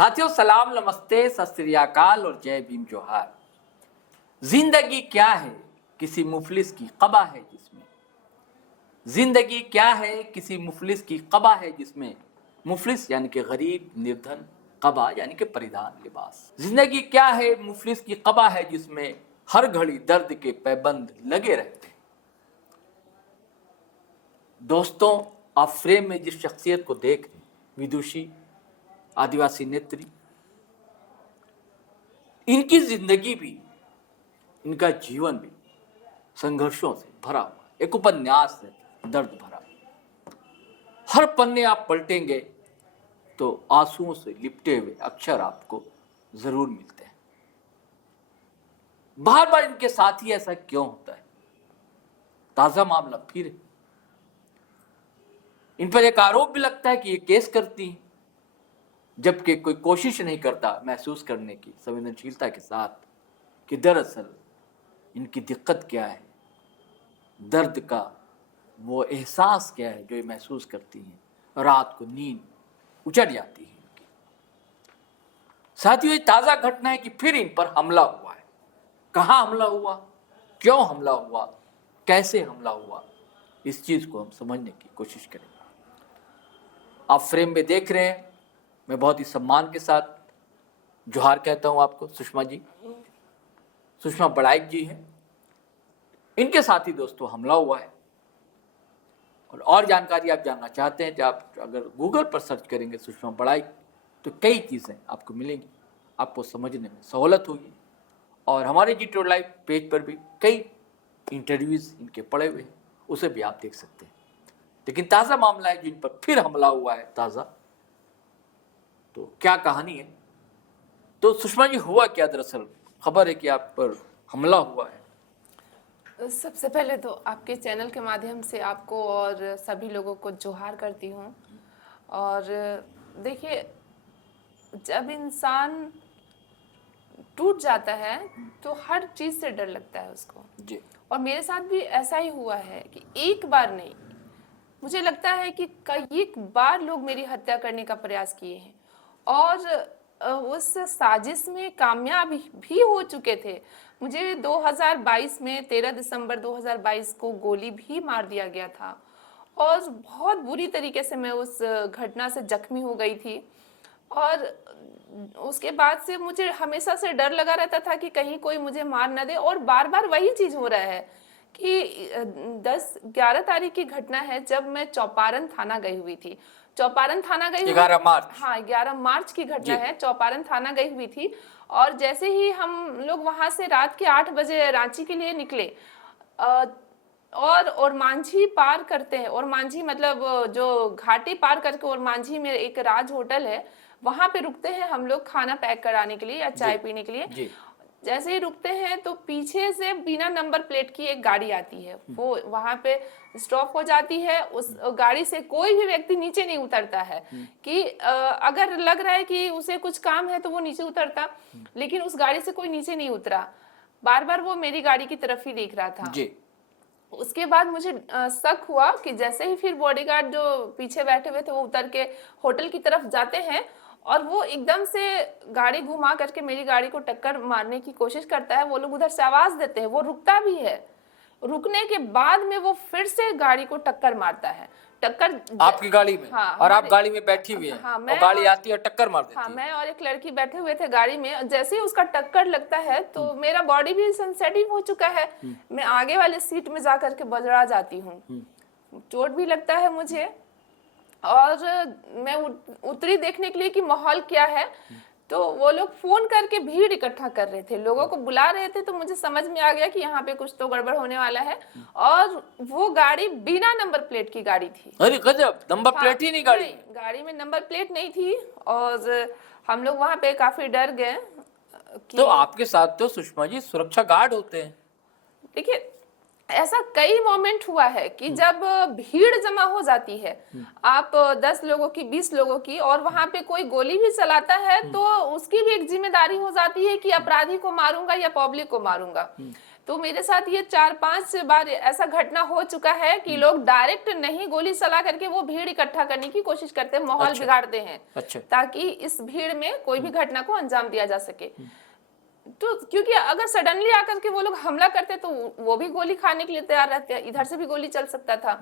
साथियों सलाम, नमस्ते, सत श्री अकाल और जय भीम जोहार। जिंदगी क्या है किसी मुफलिस की कबा है जिसमें, जिंदगी क्या है किसी मुफलिस की कबा है जिसमें, मुफलिस यानी कि गरीब, निर्धन, कबा यानी कि परिधान, लिबास। जिंदगी क्या है मुफलिस की कबा है जिसमें हर घड़ी दर्द के पैबंद लगे रहते हैं। दोस्तों, आप फ्रेम में जिस शख्सियत को देख रहे हैं, विदुषी, आदिवासी नेत्री, इनकी जिंदगी भी, इनका जीवन भी संघर्षों से भरा हुआ, एक उपन्यास है दर्द भरा। हर पन्ने आप पलटेंगे तो आंसुओं से लिपटे हुए अक्षर आपको जरूर मिलते हैं। बार बार इनके साथ ही ऐसा क्यों होता है? ताजा मामला फिर है। इन पर एक आरोप भी लगता है कि ये केस करती हैं, जबकि कोई कोशिश नहीं करता महसूस करने की संवेदनशीलता के साथ कि दरअसल इनकी दिक्कत क्या है, दर्द का वो एहसास क्या है जो ये महसूस करती हैं। रात को नींद उचट जाती है इनकी। साथियों, ये ताजा घटना है कि फिर इन पर हमला हुआ है। कहाँ हमला हुआ, क्यों हमला हुआ, कैसे हमला हुआ, इस चीज को हम समझने की कोशिश करेंगे। आप फ्रेम में देख रहे हैं, मैं बहुत ही सम्मान के साथ जोहार कहता हूं आपको। सुषमा जी, सुषमा बड़ाइक जी हैं, इनके साथ ही दोस्तों हमला हुआ है। और जानकारी आप जानना चाहते हैं तो आप अगर गूगल पर सर्च करेंगे सुषमा बड़ाइक तो कई चीज़ें आपको मिलेंगी, आपको समझने में सहूलत होगी। और हमारे जी लाइव पेज पर भी कई इंटरव्यूज इनके पड़े हुए हैं, उसे भी आप देख सकते हैं। लेकिन ताज़ा मामला है जिन पर फिर हमला हुआ है ताज़ा, तो क्या कहानी है? तो सुषमा जी, हुआ क्या? दरअसल खबर है कि आप पर हमला हुआ है। सबसे पहले तो आपके चैनल के माध्यम से आपको और सभी लोगों को जोहार करती हूँ। और देखिए, जब इंसान टूट जाता है तो हर चीज़ से डर लगता है उसको जी। और मेरे साथ भी ऐसा ही हुआ है कि एक बार नहीं, मुझे लगता है कि कई बार लोग मेरी हत्या करने का प्रयास किए हैं और उस साजिश में कामयाब भी हो चुके थे। मुझे 2022 में 13 दिसंबर 2022 को गोली भी मार दिया गया था और बहुत बुरी तरीके से मैं उस घटना से जख्मी हो गई थी। और उसके बाद से मुझे हमेशा से डर लगा रहता था कि कहीं कोई मुझे मार न दे। और बार बार वही चीज़ हो रहा है कि 10-11 तारीख की घटना है जब मैं चौपारण थाना गई हुई थी। चौपारण थाना गई 11 मार्च। हाँ, 11 मार्च की घटना है। चौपारण थाना गई हुई थी और जैसे ही हम लोग वहां से रात के 8 बजे रांची के लिए निकले और मांझी पार करते हैं, और मांझी मतलब जो घाटी पार करके और मांझी में एक राज होटल है, वहां पे रुकते हैं हम लोग खाना पैक कराने के लिए या चाय पीने के लिए। जैसे ही रुकते हैं तो पीछे से बिना नंबर प्लेट की एक गाड़ी आती है, वो वहां पे स्टॉप हो जाती है। उस गाड़ी से कोई भी व्यक्ति नीचे नहीं उतरता है कि अगर लग रहा है कि उसे कुछ काम है तो वो नीचे उतरता, लेकिन उस गाड़ी से कोई नीचे नहीं उतरा। बार बार वो मेरी गाड़ी की तरफ ही देख रहा था। उसके बाद मुझे शक हुआ कि जैसे ही फिर बॉडीगार्ड जो पीछे बैठे हुए थे वो उतर के होटल की तरफ जाते हैं और वो एकदम से गाड़ी घुमा करके मेरी गाड़ी को टक्कर मारने की कोशिश करता है। वो लोग उधर से आवाज देते हैं, वो रुकता भी है। रुकने के बाद में वो फिर से गाड़ी को टक्कर मारता है। टक्कर आपकी गाड़ी में? हाँ, और आप गाड़ी में बैठी हुई हैं? हाँ, और गाड़ी आती है और टक्कर मार देती है? हाँ, मैं और एक लड़की बैठे हुए थे गाड़ी में। जैसे ही उसका टक्कर लगता है तो मेरा बॉडी भी सेंसिटिव हो चुका है, मैं आगे वाले सीट में जाकर के बजड़ा जाती हूँ, चोट भी लगता है मुझे। और मैं उतरी देखने के लिए कि माहौल क्या है, तो वो लोग फोन करके भीड़ इकट्ठा कर रहे थे, लोगों को बुला रहे थे। तो मुझे समझ में आ गया कि यहाँ पे कुछ तो गड़बड़ होने वाला है। और वो गाड़ी बिना नंबर प्लेट की गाड़ी थी। अरे गजब, नंबर प्लेट ही नहीं गाड़ी में? गाड़ी में नंबर प्लेट नहीं थी और हम लोग वहाँ पे काफी डर गए। तो आपके साथ तो सुषमा जी सुरक्षा गार्ड होते हैं। देखिए, ऐसा कई मोमेंट हुआ है कि जब भीड़ जमा हो जाती है, आप 10 लोगों की, 20 लोगों की, और वहां पे कोई गोली भी चलाता है तो उसकी भी एक जिम्मेदारी हो जाती है कि अपराधी को मारूंगा या पब्लिक को मारूंगा। तो मेरे साथ ये 4-5 बार ऐसा घटना हो चुका है कि लोग डायरेक्ट नहीं गोली चला करके वो भीड़ इकट्ठा करने की कोशिश करते हैं, माहौल बिगाड़ते हैं, ताकि इस भीड़ में कोई भी घटना को अंजाम दिया जा सके। तो क्योंकि अगर सडनली आकर के वो लोग हमला करते तो वो भी गोली खाने के लिए तैयार रहते हैं, इधर से भी गोली चल सकता था।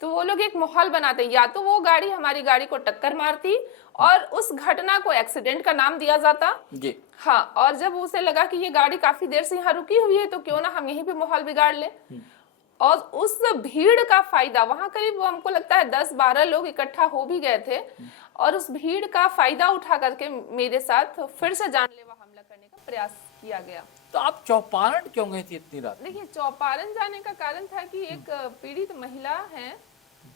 तो वो लोग एक माहौल बनाते, या तो वो गाड़ी हमारी गाड़ी को टक्कर मारती और उस घटना को एक्सीडेंट का नाम दिया जाता जी। हाँ, और जब उसे लगा कि ये गाड़ी काफी देर से यहाँ रुकी हुई है तो क्यों ना हम यहीं पे माहौल बिगाड़ ले, और उस भीड़ का फायदा, वहां करीब हमको लगता है 10-12 लोग इकट्ठा हो भी गए थे, और उस भीड़ का फायदा उठा करके मेरे साथ फिर से जानलेवा हमला करने का प्रयास किया गया। तो आप चौपारण क्यों गई थी इतनी रात? देखिए, चौपारण जाने का कारण था कि एक पीड़ित महिला है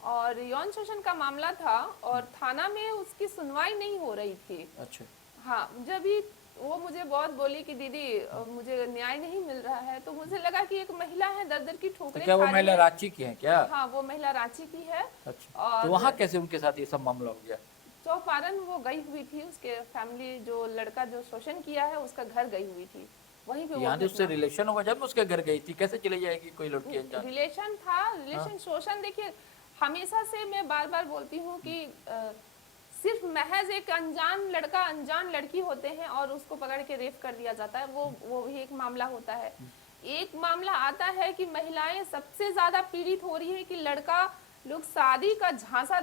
और यौन शोषण का मामला था और थाना में उसकी सुनवाई नहीं हो रही थी। अच्छा। हाँ, जब भी वो मुझे बहुत बोली कि दीदी मुझे न्याय नहीं मिल रहा है, तो मुझे लगा कि एक महिला है, दर दर की ठोकरें तो क्या वो महिला रांची की है क्या? हाँ, वो महिला रांची की है। अच्छा। और तो वहाँ कैसे उनके साथ ये सब मामला हो गया? चौपारण वो गई हुई थी, उसके फैमिली, जो लड़का जो शोषण किया है उसका घर गई हुई थी, वहीं पे। यहाँ उससे रिलेशन होगा, जब उसके घर गई थी, कैसे चली जाएगी कोई लड़की अनजान? रिलेशन था, रिलेशन शोषण। देखिए, हमेशा से मैं बार बार बोलती हूँ कि सिर्फ महज एक अनजान लड़का अनजान लड़की होते हैं और उसको पकड़ के रेप कर दिया जाता है, वो भी एक मामला होता है। एक मामला आता है कि महिलाएं सबसे ज्यादा पीड़ित हो रही है कि लड़का लोग शादी का झांसा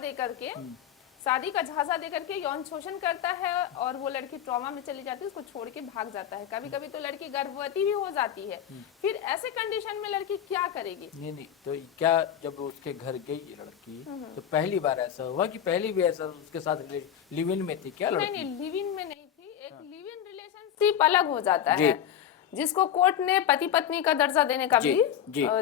देकर के यौन शोषण करता है और वो लड़की ट्रॉमा में चली जाती है, उसको छोड़ के भाग जाता है। कभी कभी तो लड़की गर्भवती भी हो जाती है। फिर ऐसे कंडीशन में लड़की क्या करेगी? नहीं, तो क्या जब उसके घर गई लड़की तो पहली बार ऐसा हुआ कि पहली भी ऐसा उसके साथ लिव इन में थी क्या लड़की? नहीं, लिव इन में नहीं थी। एक लिव इन रिलेशनशिप अलग हो जाता है, जिसको कोर्ट ने पति पत्नी का दर्जा देने का भी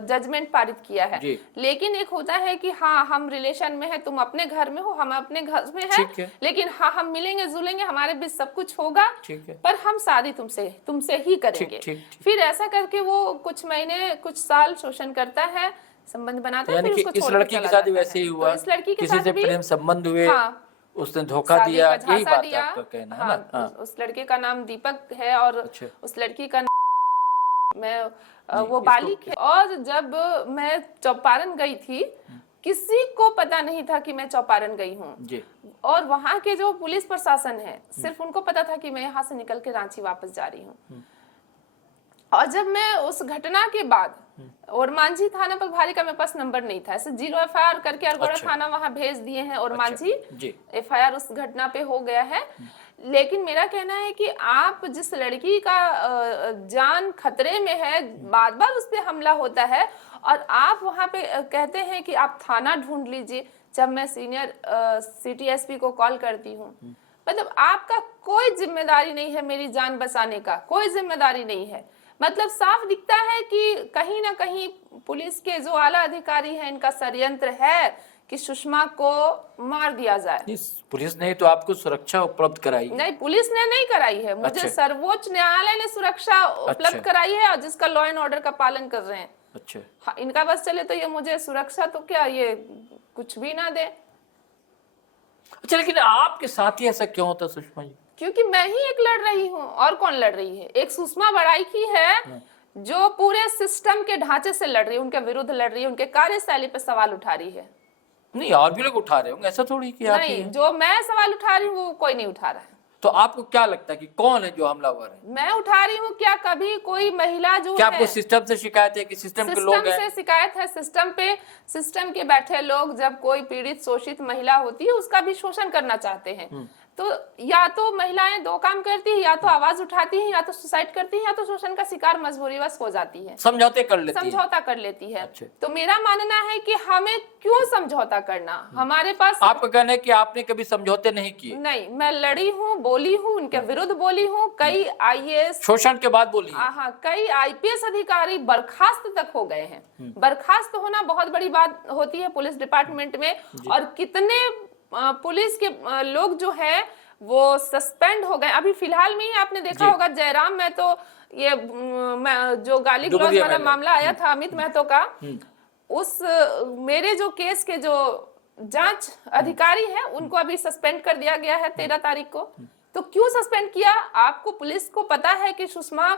जजमेंट पारित किया है। लेकिन एक होता है कि हाँ, हम रिलेशन में है, तुम अपने घर में हो, हम अपने घर में है, लेकिन हाँ, हम मिलेंगे जुलेंगे, हमारे बीच सब कुछ होगा, पर हम शादी तुमसे ही करेंगे। फिर ऐसा करके वो कुछ महीने कुछ साल शोषण करता है, संबंध बनाता है, फिर उसको इस लड़की के साथ वैसे ही हुआ, इस लड़की के किसी से प्रेम संबंध हुए, उसने धोखा दिया, यही बात है आपका कहना है ना? उस लड़के का नाम दीपक है और उस लड़की का वो बालिक है। और जब मैं चौपारण गई थी, किसी को पता नहीं था कि मैं चौपारण गई हूँ, और वहाँ के जो पुलिस प्रशासन है, सिर्फ उनको पता था कि मैं यहाँ से निकल के रांची वापस जा रही हूँ। और जब मैं उस घटना के बाद, और मांझी थाना पर भारी का मेरे पास नंबर नहीं था, ऐसे 0 FIR करके अरगोड़ा थाना वहां भेज दिए हैं और मांझी FIR उस घटना पे हो गया है। लेकिन मेरा कहना है कि आप जिस लड़की का जान खतरे में है, बार बार उस पे हमला होता है, और आप वहां पे कहते हैं कि आप थाना ढूंढ लीजिए। जब मैं सीनियर सिटी SP को कॉल करती हूँ, मतलब आपका कोई जिम्मेदारी नहीं है, मेरी जान बचाने का कोई जिम्मेदारी नहीं है। मतलब साफ दिखता है कि कहीं ना कहीं पुलिस के जो आला अधिकारी हैं, इनका षड्यंत्र है कि सुषमा को मार दिया जाए। पुलिस ने तो आपको सुरक्षा उपलब्ध कराई? नहीं, पुलिस ने नहीं कराई है, मुझे सर्वोच्च न्यायालय ने सुरक्षा उपलब्ध कराई है, और जिसका लॉ एंड ऑर्डर का पालन कर रहे हैं। अच्छा। हाँ, इनका बस चले तो ये मुझे सुरक्षा तो क्या, ये कुछ भी ना दे। अच्छा, लेकिन आपके साथ ही ऐसा क्यों होता सुषमा जी? क्योंकि मैं ही एक लड़ रही हूँ, और कौन लड़ रही है? एक सुषमा बड़ाइकी है जो पूरे सिस्टम के ढांचे से लड़ रही है, उनके विरुद्ध लड़ रही है, उनके कार्यशैली पे सवाल उठा रही है। नहीं, और भी लोग उठा रहे होंगे, ऐसा थोड़ी कि आप नहीं, जो मैं सवाल उठा रही हूँ वो कोई नहीं उठा रहा है। तो आपको क्या लगता है कि कौन है जो हमलावर है? मैं उठा रही हूँ। क्या कभी कोई महिला जो क्या आपको सिस्टम से शिकायत है कि सिस्टम के लोग हैं? सिस्टम से शिकायत है, सिस्टम के बैठे लोग जब कोई पीड़ित शोषित महिला होती है उसका भी शोषण करना चाहते हैं, तो या तो महिलाएं 2 काम करती है, या तो आवाज उठाती हैं, या तो सुसाइड करती हैं, या तो शोषण का शिकार मजबूरीवश हो जाती है, समझौता कर लेती है। अच्छा। तो मेरा मानना है कि हमें क्यों समझौता करना, हमारे पास। आपका कहना है कि आपने कभी समझौते नहीं किए? नहीं, मैं लड़ी हूँ, बोली हूँ, उनके विरुद्ध बोली हूँ, कई IAS शोषण के बाद बोली। हाँ, कई IPS अधिकारी बर्खास्त तक हो गए हैं। बर्खास्त होना बहुत बड़ी बात होती है पुलिस डिपार्टमेंट में, और कितने पुलिस के लोग जो है वो सस्पेंड हो गए। अभी फिलहाल में ही आपने देखा होगा जयराम में, तो ये जो गाली गलौज वाला मामला आया था अमित महतो का, उस मेरे जो केस के जो जांच अधिकारी हैं उनको अभी सस्पेंड कर दिया गया है 13 तारीख को। तो क्यों सस्पेंड किया? आपको पुलिस को पता है कि सुषमा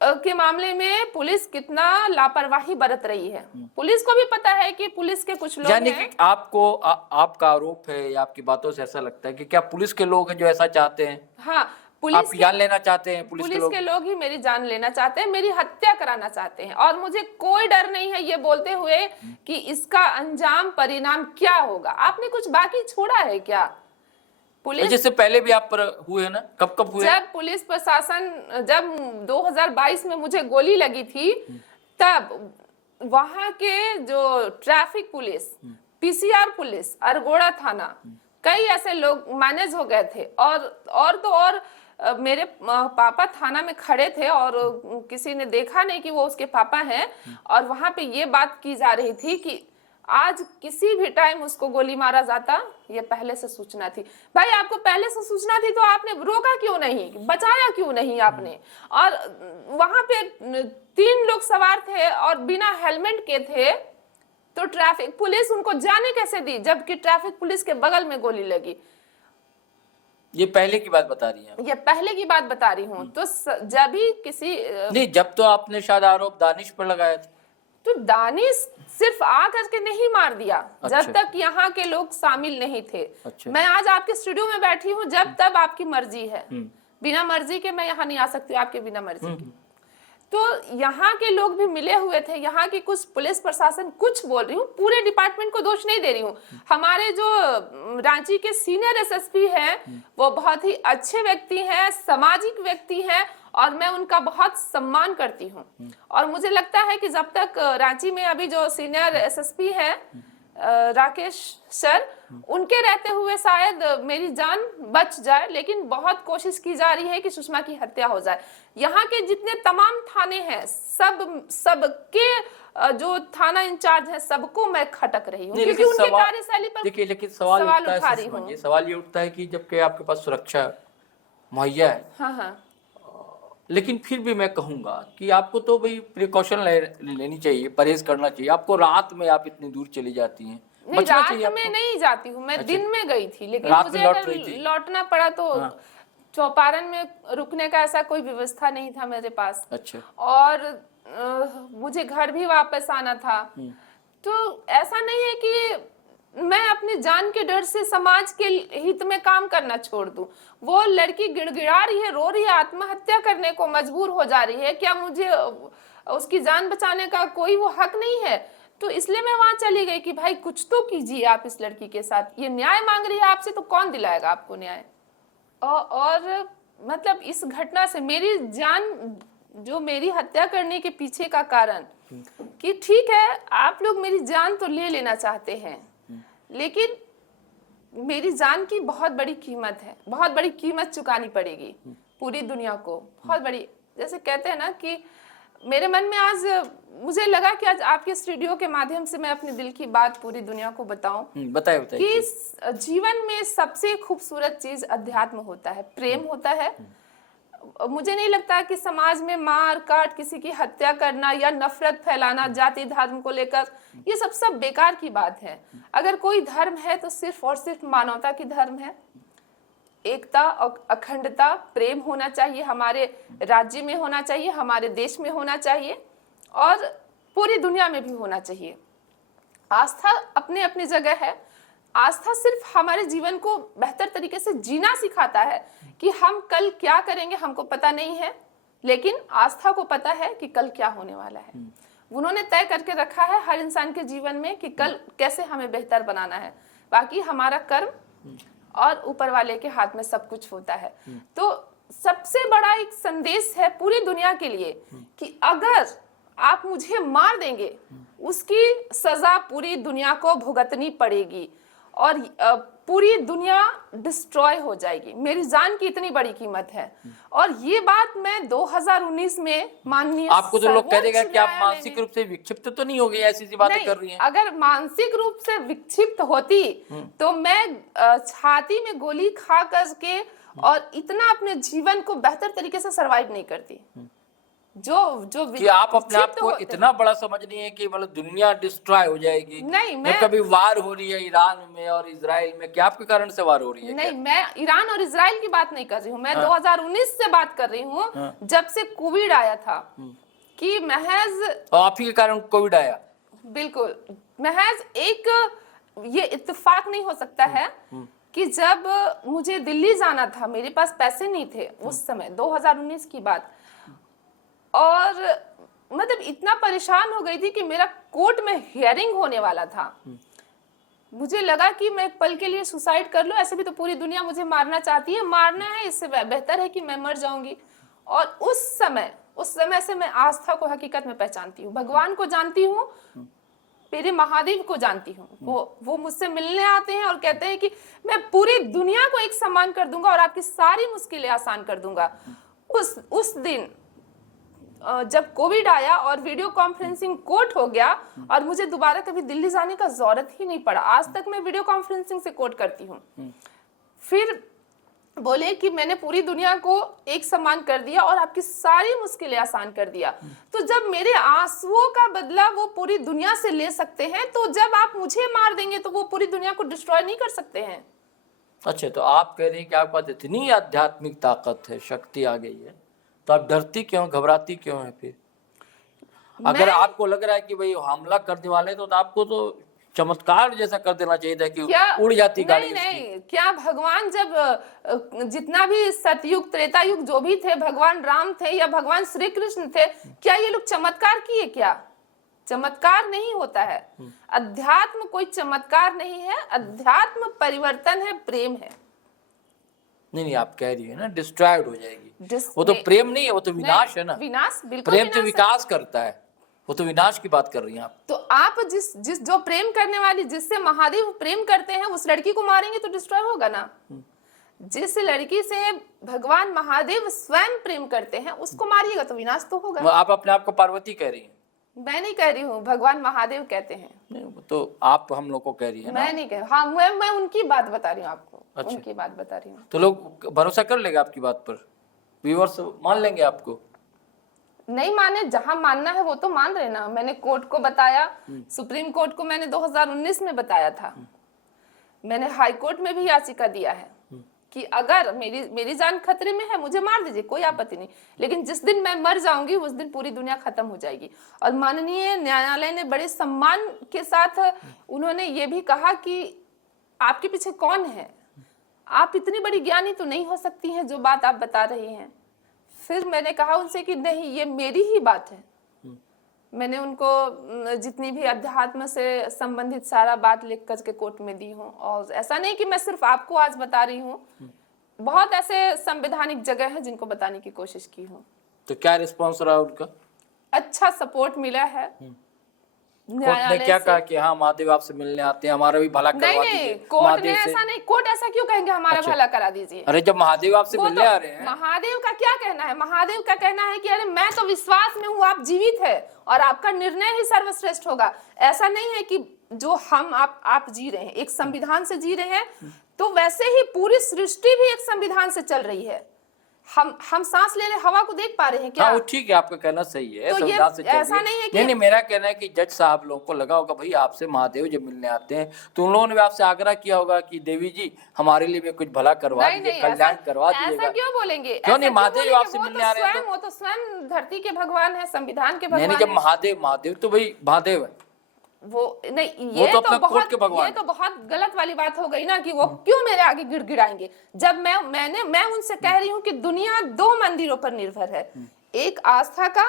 के मामले में पुलिस कितना लापरवाही बरत रही है। पुलिस को भी पता है कि पुलिस के कुछ लोग यानी हैं। कि आपको आपका आरोप है या आपकी बातों से ऐसा लगता है कि क्या पुलिस के लोग हैं जो ऐसा चाहते हैं? हाँ, आप पुलिस जान लेना चाहते हैं पुलिस के लोग ही मेरी जान लेना चाहते हैं, मेरी हत्या कराना चाहते हैं, और मुझे कोई डर नहीं है ये बोलते हुए कि इसका अंजाम परिणाम क्या होगा। आपने कुछ बाकी छोड़ा है क्या? पुलिस जैसे पहले भी आप पर हुए ना, कब हुए? जब पुलिस प्रशासन, जब 2022 में मुझे गोली लगी थी, तब वहां के जो traffic police, PCR police, Argora थाना, कई ऐसे लोग मैनेज हो गए थे, और मेरे पापा थाना में खड़े थे और किसी ने देखा नहीं कि वो उसके पापा हैं, और वहां पे ये बात की जा रही थी कि आज किसी भी टाइम उसको गोली मारा जाता, ये पहले से सूचना थी। भाई, आपको पहले से सूचना थी तो आपने रोका क्यों नहीं, बचाया क्यों नहीं आपने? और वहां पे 3 लोग सवार थे और बिना हेलमेट के थे, तो ट्रैफिक पुलिस उनको जाने कैसे दी, जबकि ट्रैफिक पुलिस के बगल में गोली लगी? ये पहले की बात बता रही हैं? ये पहले की बात बता रही हूँ। तो जब भी किसी नहीं, जब तो आपने शायद आरोप दानिश पर लगाया था। तो दानिश सिर्फ आ करके नहीं मार दिया, अच्छा। जब तक यहाँ के लोग शामिल नहीं थे। अच्छा। मैं आज आपके स्टूडियो में बैठी हूँ, जब तक आपकी मर्जी है। बिना मर्जी के मैं यहाँ नहीं आ सकती, आपके बिना मर्जी के। तो यहाँ के लोग भी मिले हुए थे, यहाँ की कुछ पुलिस प्रशासन, कुछ बोल रही हूँ, पूरे डिपार्टमेंट को दोष नहीं दे रही हूँ। हमारे जो रांची के सीनियर एसएसपी हैं, वो बहुत ही अच्छे व्यक्ति हैं, सामाजिक व्यक्ति हैं, और मैं उनका बहुत सम्मान करती हूँ। और मुझे लगता है कि जब तक रांची में अभी जो सीनियर एसएसपी हैं राकेश सर, उनके रहते हुए शायद मेरी जान बच जाए, लेकिन बहुत कोशिश की जा रही है कि सुषमा की हत्या हो जाए। यहाँ के जितने तमाम थाने हैं, सबके जो थाना इंचार्ज है, सबको मैं खटक रही हूँ, क्योंकि उनके कार्यशैली पर देखिए, लेकिन सवाल उठा रही हूँ। सवाल ये उठता है कि जबकि आपके पास सुरक्षा मुहैया है, हाँ, लेकिन फिर भी मैं कहूंगा कि आपको तो भाई प्रिकॉशन लेनी चाहिए, परहेज करना चाहिए। आपको रात में आप इतनी दूर चली जाती हैं, नहीं, रात में नहीं जाती हूँ मैं। अच्छा। दिन में गई थी, लेकिन मुझे अगर लौटना पड़ा तो चौपारण में रुकने का ऐसा कोई व्यवस्था नहीं था मेरे पास। अच्छा। और मुझे घर भी वापस आना था। तो ऐसा नहीं है कि मैं अपनी जान के डर से समाज के हित में काम करना छोड़ दूं। वो लड़की गिड़गिड़ा रही है, रो रही है, आत्महत्या करने को मजबूर हो जा रही है, क्या मुझे उसकी जान बचाने का कोई वो हक नहीं है? तो इसलिए मैं वहां चली गई कि भाई कुछ तो कीजिए आप इस लड़की के साथ। ये न्याय मांग रही है आपसे, तो कौन दिलाएगा आपको न्याय? और मतलब इस घटना से मेरी जान, जो मेरी हत्या करने के पीछे का कारण, कि ठीक है आप लोग मेरी जान तो ले लेना चाहते हैं, लेकिन मेरी जान की बहुत बड़ी कीमत है, बहुत बड़ी कीमत चुकानी पड़ेगी पूरी दुनिया को, बहुत बड़ी। जैसे कहते हैं ना कि मेरे मन में आज मुझे लगा कि आज आपके स्टूडियो के माध्यम से मैं अपने दिल की बात पूरी दुनिया को बताऊं। बताइए कि जीवन में सबसे खूबसूरत चीज अध्यात्म होता है, प्रेम होता है। मुझे नहीं लगता कि समाज में मार काट, किसी की हत्या करना या नफरत फैलाना जाति धर्म को लेकर, ये सब बेकार की बात है। अगर कोई धर्म है तो सिर्फ और सिर्फ मानवता की धर्म है। एकता और अखंडता, प्रेम होना चाहिए, हमारे राज्य में होना चाहिए, हमारे देश में होना चाहिए, और पूरी दुनिया में भी होना चाहिए। आस्था अपनी अपनी जगह है। आस्था सिर्फ हमारे जीवन को बेहतर तरीके से जीना सिखाता है कि हम कल क्या करेंगे हमको पता नहीं है, लेकिन आस्था को पता है कि कल क्या होने वाला है। उन्होंने तय करके रखा है हर इंसान के जीवन में कि कल कैसे हमें बेहतर बनाना है। बाकी हमारा कर्म और ऊपर वाले के हाथ में सब कुछ होता है। तो सबसे बड़ा एक संदेश है पूरी दुनिया के लिए कि अगर आप मुझे मार देंगे, उसकी सजा पूरी दुनिया को भुगतनी पड़ेगी और पूरी दुनिया डिस्ट्रॉय हो जाएगी। मेरी जान की इतनी बड़ी कीमत है। और ये बात मैं 2019 में माननीय, आपको तो लोग कह देगा कि आप मानसिक रूप से विक्षिप्त तो नहीं हो गई, ऐसी बातें कर रही हैं। अगर मानसिक रूप से विक्षिप्त होती तो मैं छाती में गोली खा करके और इतना अपने जीवन को बेहतर तरीके से सरवाइव नहीं करती। जो कि आप अपने आप विक्षिप्त को होते इतना बड़ा समझ रही है कि मतलब दुनिया डिस्ट्रॉय हो जाएगी? नहीं, जब मैं कभी वार हो रही है ईरान में और इजराइल में, क्या आपके कारण से वार हो रही है नहीं, क्या? मैं ईरान और इजराइल की बात नहीं कर रही हूँ, मैं हाँ। 2019 से बात कर रही हूँ, हाँ। जब से कोविड आया था कि महज और आप ही के कारण कोविड आया? बिल्कुल, महज एक ये इत्तेफाक नहीं हो सकता है कि जब मुझे दिल्ली जाना था, मेरे पास पैसे नहीं थे उस समय, 2019 की बात, और मतलब इतना परेशान हो गई थी कि मेरा कोर्ट में हियरिंग होने वाला था। मुझे लगा कि मैं एक पल के लिए सुसाइड कर लूं, ऐसे भी तो पूरी दुनिया मुझे मारना चाहती है, मारना है, इससे बेहतर है कि मैं मर जाऊंगी। और उस समय से मैं आस्था को हकीकत में पहचानती हूँ, भगवान को जानती हूँ, मेरे महादेव को जानती हूँ। वो मुझसे मिलने आते हैं और कहते हैं कि मैं पूरी दुनिया को एक समान कर दूंगा और आपकी सारी मुश्किलें आसान कर दूंगा। उस दिन जब कोविड आया और वीडियो कॉन्फ्रेंसिंग कोर्ट हो गया और मुझे दोबारा कभी दिल्ली जाने का जरूरत ही नहीं पड़ा, आज तक मैं वीडियो कॉन्फ्रेंसिंग से कोर्ट करती हूँ। फिर बोले कि मैंने पूरी दुनिया को एक समान कर दिया और आपकी सारी मुश्किलें आसान कर दिया। तो जब मेरे आंसुओं का बदला वो पूरी दुनिया से ले सकते हैं, तो जब आप मुझे मार देंगे तो वो पूरी दुनिया को डिस्ट्रॉय नहीं कर सकते हैं। अच्छा, तो आप कह रही हैं कि आपके पास इतनी आध्यात्मिक ताकत है, शक्ति आ गई है, तो आप डरती क्यों, घबराती क्यों है फिर? अगर आपको लग रहा है कि भाई हमला करने वाले तो आपको तो चमत्कार जैसा कर देना चाहिए था कि उड़ जाती गाड़ी। नहीं, क्या भगवान जब जितना भी सतयुग त्रेता युग जो भी थे, भगवान राम थे या भगवान श्री कृष्ण थे, क्या ये लोग चमत्कार किए? क्या चमत्कार नहीं होता है। अध्यात्म कोई चमत्कार नहीं है, अध्यात्म परिवर्तन है, प्रेम है। नहीं, आप कह रही है ना डिस्ट्रॉयड हो जाएगी, वो तो प्रेम नहीं है, वो तो विनाश है ना। विनाश, बिल्कुल प्रेम तो विकास करता है, वो तो विनाश की बात कर रही हैं आप। तो आप जिस जो प्रेम करने वाली, जिससे महादेव प्रेम करते हैं, उस लड़की को मारेंगे तो डिस्ट्रॉय होगा ना। जिस लड़की से भगवान महादेव स्वयं प्रेम करते हैं उसको मारिएगा तो विनाश तो होगा। आप अपने आप को पार्वती कह रही हैं? मैं नहीं कह रही हूँ, भगवान महादेव कहते हैं। नहीं, तो आप हम लोग को कह रही है ना। मैं नहीं कह, हाँ मैं उनकी बात बता रही हूँ आपको। अच्छा। उनकी बात बता रही हूँ। तो लोग भरोसा कर लेगा आपकी बात पर, व्यूअर्स मान लेंगे आपको? नहीं माने, जहां मानना है वो तो मान रहे ना। मैंने कोर्ट को बताया, सुप्रीम कोर्ट को मैंने 2019 में बताया था, मैंने हाई कोर्ट में भी याचिका दिया है कि अगर मेरी जान खतरे में है, मुझे मार दीजिए, कोई आपत्ति नहीं, लेकिन जिस दिन मैं मर जाऊंगी उस दिन पूरी दुनिया खत्म हो जाएगी। और माननीय न्यायालय ने बड़े सम्मान के साथ उन्होंने ये भी कहा कि आपके पीछे कौन है, आप इतनी बड़ी ज्ञानी तो नहीं हो सकती हैं जो बात आप बता रही हैं। फिर मैंने कहा उनसे कि नहीं, ये मेरी ही बात है। मैंने उनको जितनी भी अध्यात्म से संबंधित सारा बात लिख करके कोर्ट में दी हूँ। और ऐसा नहीं कि मैं सिर्फ आपको आज बता रही हूँ, बहुत ऐसे संवैधानिक जगह है जिनको बताने की कोशिश की हूँ। तो क्या रिस्पॉन्स रहा उनका? अच्छा सपोर्ट मिला है। कोर्ट ने क्या कहा कि हाँ महादेव आपसे मिलने आते हैं, हमारा भी भला करवा दीजिए? नहीं, कोर्ट ने ऐसा नहीं, कोर्ट ऐसा क्यों कहेंगे हमारा भला करा दीजिए? अरे जब महादेव आपसे मिलने आ रहे हैं, महादेव का क्या कहना है? महादेव का कहना है कि अरे मैं तो विश्वास में हूँ, आप जीवित है और आपका निर्णय ही सर्वश्रेष्ठ होगा। ऐसा नहीं है कि जो आप जी रहे हैं एक संविधान से जी रहे हैं, तो वैसे ही पूरी सृष्टि भी एक संविधान से चल रही है। हम सांस ले रहे हवा को देख पा रहे हैं क्या? हाँ, ठीक है, आपका कहना सही है, तो संविधान से ऐसा नहीं है कि नहीं, मेरा कहना है कि जज साहब लोगों को लगा होगा भाई आपसे महादेव जब मिलने आते हैं तो उन लोगों ने भी आपसे आग्रह किया होगा कि देवी जी हमारे लिए भी कुछ भला करवा दीजिए, कल्याण करवा दीजिएगा। ऐसा क्यों बोलेंगे? क्यों नहीं? महादेव आपसे मिलने आ रहे हैं, वो तो स्वयं धरती के भगवान है, संविधान के भगवान। नहीं, जब महादेव तो भाई महादेव है वो नहीं, ये तो बहुत गलत वाली बात हो गई ना कि वो क्यों मेरे आगे गिड़गिड़ाएंगे, जब मैं उनसे कह रही हूँ कि दुनिया 2 मंदिरों पर निर्भर है, एक आस्था का,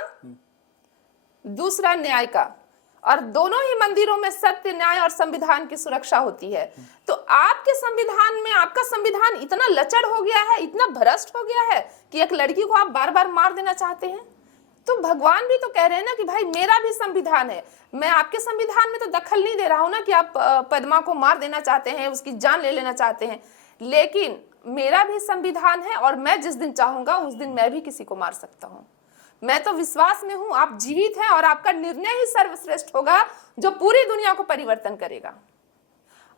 दूसरा न्याय का, और दोनों ही मंदिरों में सत्य, न्याय और संविधान की सुरक्षा होती है। तो आपके संविधान में, आपका संविधान इतना लचड़ हो गया है, इतना भ्रष्ट हो गया है कि एक लड़की को आप बार बार मार देना चाहते हैं। तो भगवान भी तो कह रहे हैं ना कि भाई मेरा भी संविधान है, मैं आपके संविधान में तो दखल नहीं दे रहा हूं ना कि आप पद्मा को मार देना चाहते हैं, उसकी जान ले लेना चाहते हैं, लेकिन मेरा भी संविधान है और मैं जिस दिन चाहूंगा उस दिन मैं भी किसी को मार सकता हूं। मैं तो विश्वास में हूं, आप जीवित हैं और आपका निर्णय ही सर्वश्रेष्ठ होगा जो पूरी दुनिया को परिवर्तन करेगा।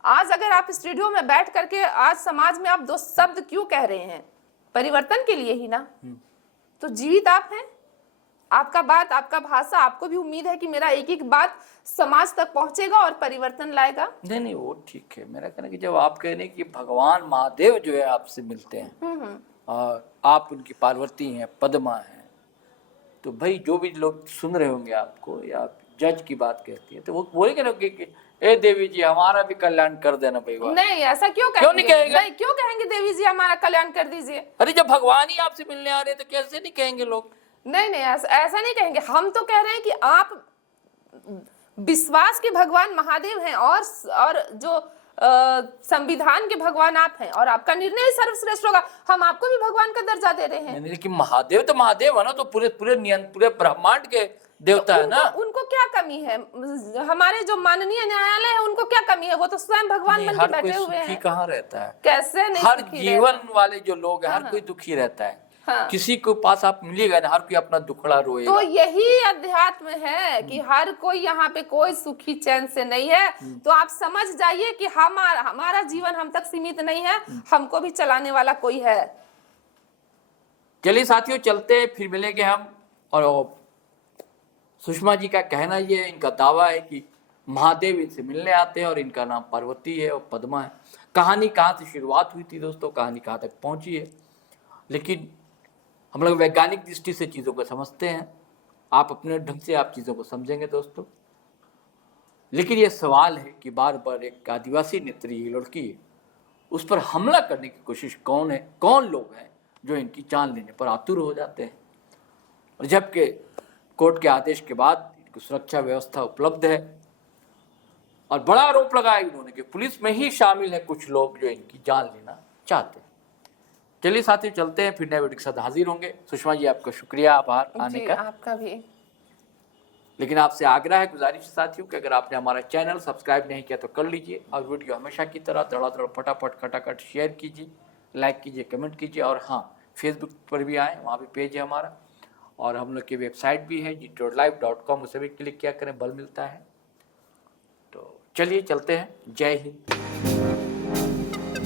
आज अगर आप इस स्टूडियो में बैठ करके आज समाज में आप 2 शब्द क्यों कह रहे हैं? परिवर्तन के लिए ही ना। तो जीवित आप हैं, आपका बात, आपका भाषा, आपको भी उम्मीद है कि मेरा एक एक बात समाज तक पहुंचेगा और परिवर्तन लाएगा। नहीं नहीं, वो ठीक है। मेरा कहना कि जब आप कह रहे हैं कि भगवान महादेव जो है आपसे मिलते हैं और आप उनकी पार्वती हैं, पद्मा हैं, तो भाई जो भी लोग सुन रहे होंगे आपको, या जज की बात कहती है, तो वो बोलेंगे ना कि ए देवी जी हमारा भी कल्याण कर देना भाई। नहीं, ऐसा क्यों क्यों नहीं कहेंगे? नहीं, क्यों कहेंगे देवी जी हमारा कल्याण कर दीजिए? अरे जब भगवान ही आपसे मिलने आ रहे हैं तो कैसे नहीं कहेंगे लोग? नहीं नहीं, ऐसा नहीं कहेंगे। हम तो कह रहे हैं कि आप विश्वास के भगवान महादेव हैं और जो संविधान के भगवान आप हैं, और आपका निर्णय सर्वश्रेष्ठ होगा। हम आपको भी भगवान का दर्जा दे रहे हैं। नहीं, लेकिन महादेव तो महादेव है ना, तो पूरे पूरे ब्रह्मांड के देवता है ना। उनको क्या कमी है? हमारे जो माननीय न्यायालय है उनको क्या कमी है? वो तो स्वयं भगवान बन के बैठे हुए हैं। कहाँ रहता है? कैसे नहीं? हर जीवन वाले जो लोग हैं, हर कोई दुखी रहता है। किसी के पास आप मिलिएगा ना, हर कोई अपना दुखड़ा रोएगा। तो यही अध्यात्म है कि हर कोई यहाँ पे कोई सुखी चैन से नहीं है। तो आप समझ जाइए कि हमारा जीवन हम तक सीमित नहीं है, हमको भी चलाने वाला कोई है। चलिए साथियों, चलते हैं, फिर मिलेंगे हम। और सुषमा जी का कहना ये, इनका दावा है कि महादेव इनसे मिलने आते हैं और इनका नाम पार्वती है और पद्मा है। कहानी कहाँ से शुरुआत हुई थी दोस्तों, कहानी कहाँ तक पहुंची है, लेकिन हम लोग वैज्ञानिक दृष्टि से चीज़ों को समझते हैं। आप अपने ढंग से आप चीज़ों को समझेंगे दोस्तों। लेकिन ये सवाल है कि बार बार एक आदिवासी नेत्री लड़की है, उस पर हमला करने की कोशिश कौन है, कौन लोग हैं जो इनकी जान लेने पर आतुर हो जाते हैं। और जबकि कोर्ट के आदेश के बाद इनको सुरक्षा व्यवस्था उपलब्ध है, और बड़ा आरोप लगाया इन्होंने कि पुलिस में ही शामिल है कुछ लोग जो इनकी जान लेना चाहते हैं। चलिए साथियों, चलते हैं, फिर नए वीडियो के साथ हाजिर होंगे। सुषमा जी आपका शुक्रिया, आभार आने का। आपका भी। लेकिन आपसे आग्रह है, गुजारिश साथियों कि अगर आपने हमारा चैनल सब्सक्राइब नहीं किया तो कर लीजिए, और वीडियो हमेशा की तरह धड़ाधड़ फटाफट खटाखट शेयर कीजिए, लाइक कीजिए, कमेंट कीजिए। और हाँ, फेसबुक पर भी आए, वहाँ भी पेज है हमारा, और हम लोग की वेबसाइट भी है gtodlive.com, उसे भी क्लिक किया करें, बल मिलता है। तो चलिए चलते हैं, जय हिंद।